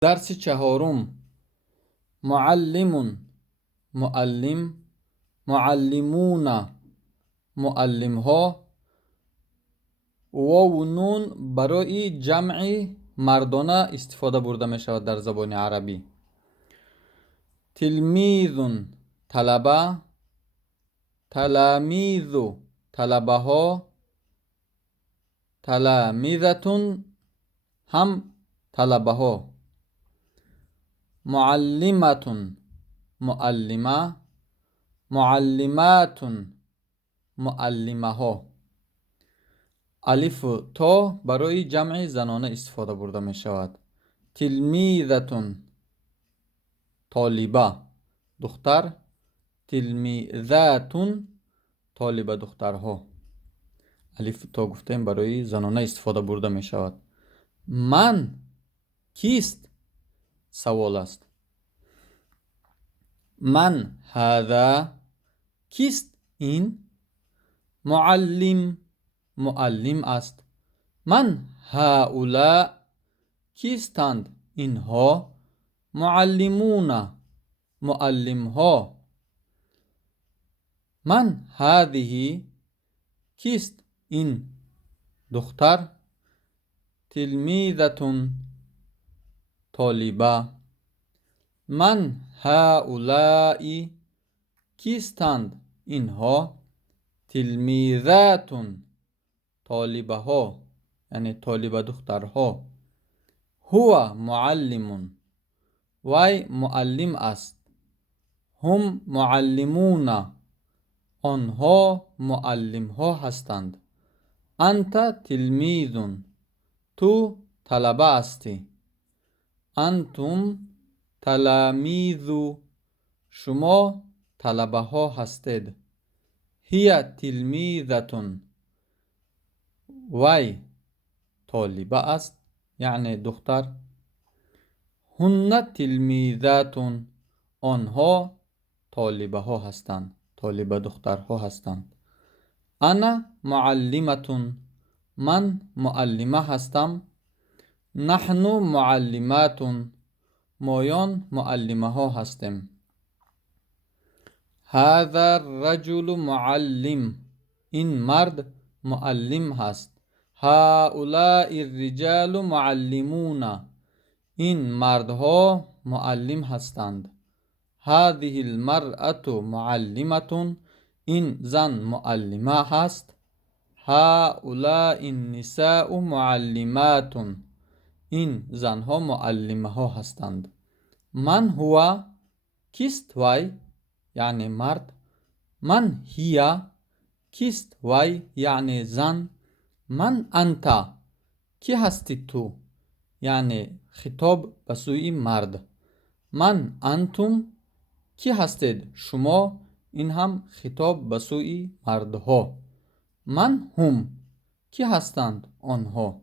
درس چهارم. معلم، معلم، معلمون، معلم ها. واو و نون برای جمع مردانه استفاده برده می شود در زبان عربی. تلمیذ، طلبه، تلامیذ، طلبه ها، تلامیذتون، هم طلبه ها. معلمتون، معلمه، معلماتون، معلمه ها. الف و تا برای جمع زنانه استفاده برده می شود. تلمیذتون، طالبه دختر. تلمیذاتون، طالبه دخترها. الف و تا گفتیم برای زنانه استفاده برده می شود. من کیست؟ سوال است. من هذا، کیست این؟ معلم، معلم است. من هؤلاء، کیستند اینها؟ معلمون، معلم ها. من هذه، کیست این دختر؟ تلمیذتون، طالبه. من هؤلاء، کیستند اینها؟ تلمیذاتون، طالبه ها، یعنی طالبه دخترها. هو معلم، وی معلم است. هم معلمون، آنها معلم ها هستند. انت تلمیذ، تو طلبه هستی. انتم تلامیذ، شما طلبه ها هستید. هی تلمیذتون، وی طالبه است، یعنی دختر. هن تلمیذاتون، آنها طالبه ها هستند، طالبه دخترها هستند. انا معلمتون، من معلمه هستم. نحن معلماتون، مایان معلمه ها هستیم. هذا الرجل معلم، این مرد معلم هست. هؤلاء الرجال معلمون، این مردها معلم هستند. هذه المرأة معلمة، این زن معلمه هست. هؤلاء النساء معلمات، این زنها معلمه ها هستند. من هو، کیست وی؟ یعنی مرد. من هی، کیست وی؟ یعنی زن. من انت، کی هستی تو؟ یعنی خطاب به سوی مرد. من انتم، کی هستید شما؟ این هم خطاب به سوی مردها. من هم، کی هستند آنها؟